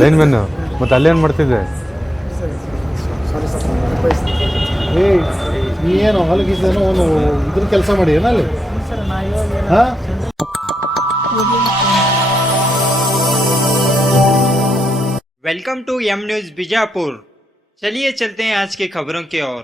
Line man ಮತ್ತೆ ಅಲ್ಲೇನು ಮಾಡ್ತಿದ್ದೆ? ನೀ ಏನು ಹೊಲಗಿದ್ದೇನೋ ಒಂದು ಇದ್ರ ಕೆಲಸ ಮಾಡಿ ಏನಲ್ಲಿ ಹಾಂ. Welcome to M news Bijapur. चलिए चलते हैं आज की खबरों की ओर।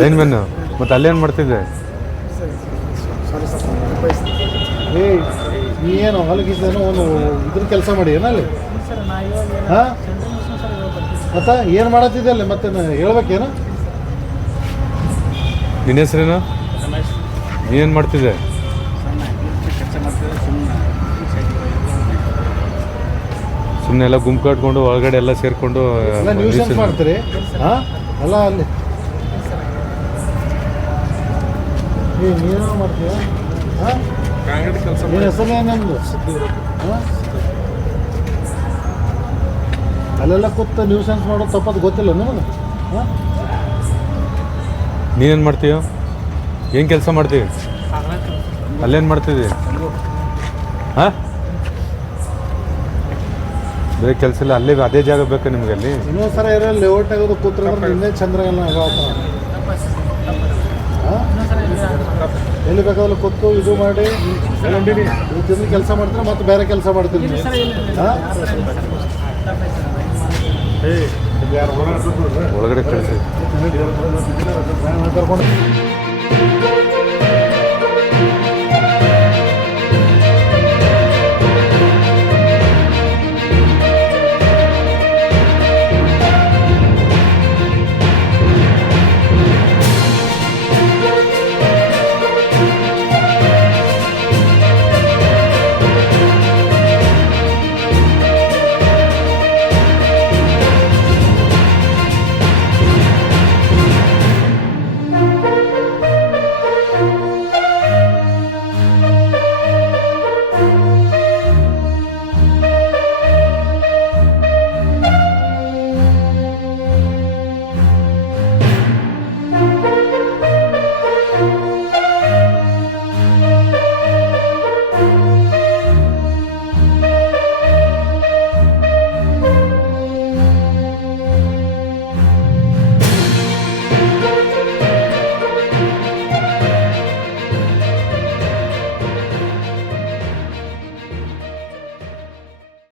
ಲೈನ್ ಮ್ಯಾನ್ ಮತ್ತೆ ಅಲ್ಲೇನು ಮಾಡ್ತಿದ್ದೆ? ನೀ ಏನು ಹೊಲಗಿದ್ದೇನೋ ಒಂದು ಇದ್ರ ಕೆಲಸ ಮಾಡಿ ಏನಲ್ಲಿ ಹಾಂ. ಮತ್ತೆ ಏನು ಮಾಡತ್ತಿದ್ದೆ ಅಲ್ಲಿ ಮತ್ತೆ ಹೇಳ್ಬೇಕೇನು? ನಿನ್ನ ಹೆಸರೇನು? ನೀನೇನು ಮಾಡ್ತಿದ್ದೆ? ಸುಮ್ಮನೆ ಎಲ್ಲ ಗುಂಪು ಕಟ್ಕೊಂಡು ಒಳಗಡೆ ಎಲ್ಲ ಸೇರಿಕೊಂಡು ನ್ಯೂಸೆನ್ಸ್ ಮಾಡ್ತೀರಿ ಹಾಂ. ಅಲ್ಲ ಅಲ್ಲಿ ನೀನು ಮಾಡ್ತೀಯ ಹಾಂ. ನಿನ್ನ ಹೆಸರು ಏನಂದು ಹಾಂ. ಅಲ್ಲೆಲ್ಲ ಕೂತು ನ್ಯೂಸೆನ್ಸ್ ಮಾಡೋದು ತಪ್ಪದು ಗೊತ್ತಿಲ್ಲ ನಿಮಗೆ ಹಾಂ. ನೀನೇನು ಮಾಡ್ತೀಯೋ? ಏನು ಕೆಲಸ ಮಾಡ್ತೀವಿ? ಅಲ್ಲೇನು ಮಾಡ್ತಿದ್ದಿ ಹಾಂ? ಬೇರೆ ಕೆಲಸ ಇಲ್ಲ, ಅಲ್ಲೇ ಅದೇ ಜಾಗ ಬೇಕಾ ನಿಮ್ಗೆ? ಅಲ್ಲಿ ಇನ್ನೊಂದು ಸಲ ಇರೋ ಲೇಔಟ್ ಆಗೋದು ಕೂತ್ರೆ ನಿನ್ನೆ ಚಂದ್ರಗಲ್ಲ ಎಲ್ಲಿ ಬೇಕಾದ್ರೆ ಕೂತು ಇದು ಮಾಡಿ ತಿಂದು ಕೆಲಸ ಮಾಡ್ತಾರೆ ಮತ್ತೆ ಬೇರೆ ಕೆಲಸ ಮಾಡ್ತೀನಿ ಹಾಂ. ಒಳಗಡೆ ಕಳಿಸಿ ಕರ್ಕೊಂಡು